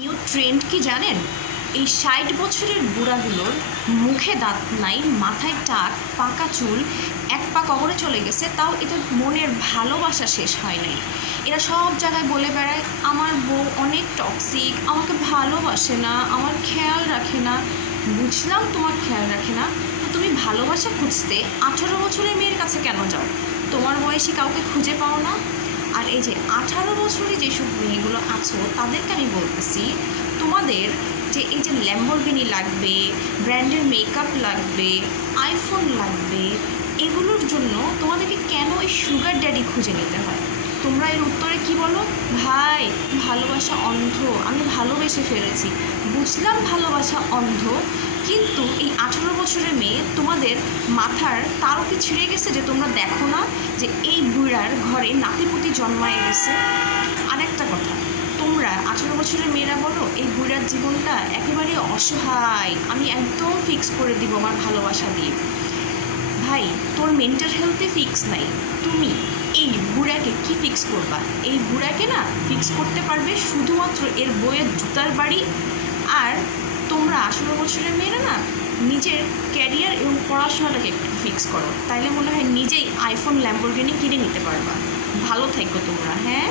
New trend কি জানেন? এই ৬০ বছরের বুড়াগুলোর মুখে দাঁত নাই, মাথায় টাক, পাকা চুল, এক পা কবরে চলে গেছে, তাও এদের মনের ভালোবাসা শেষ হয় নাই। এরা সব জায়গায় বলে বেড়ায় আমার বউ অনেক টক্সিক, আমাকে ভালোবাসে না, আমার খেয়াল রাখে না। বুঝলাম তোমার খেয়াল রাখে না, তো তুমি ভালোবাসা খুঁজতে ১৮ বছরের মেয়ের কাছে কেন যাও? তোমার বয়সী কাউকে খুঁজে পাও না? আর এই যে ১৮ বছরে যেসব মেয়েগুলো আছো তাদেরকে আমি বলতেছি, তোমাদের যে এই যে ল্যাম্বরগিনি লাগবে, ব্র্যান্ডের মেকআপ লাগবে, আইফোন লাগবে, এগুলোর জন্য তোমাদেরকে কেন এই সুগার ড্যাডি খুঁজে নিতে হয়? তোমরা এর উত্তরে কি বলো? ভাই ভালোবাসা অন্ধ, আমি ভালোবেসে ফেলেছি। বুঝলাম ভালোবাসা অন্ধ, কিন্তু এই ১৮ বছরের মেয়ে তোমাদের মাথার তারও কি ছিঁড়ে গেছে যে তোমরা দেখো না যে এই বুড়ার ঘরে নাতিপুতি জন্মায় গেছে? আরেকটা কথা, তোমরা ১৮ বছরের মেয়েরা বলো এই বুড়ার জীবনটা একেবারে অসহায়, আমি একদম ফিক্স করে দিব আমার ভালোবাসা দিয়ে। ভাই তোর মেন্টাল হেলথে ফিক্স নাই, তুমি এই বুড়াকে কি ফিক্স করবা? এই বুড়াকে না ফিক্স করতে পারবে শুধুমাত্র এর বইয়ের জুতার বাড়ি। আর তোমরা ১৮ বছরের মেয়েরা না নিজের ক্যারিয়ার এবং পড়াশোনাটাকে একটু ফিক্স করো, তাইলে মনে হয় নিজেই আইফোন ল্যাম্বরগিনি কিনে নিতে পারবা। ভালো থেকো তোমরা, হ্যাঁ।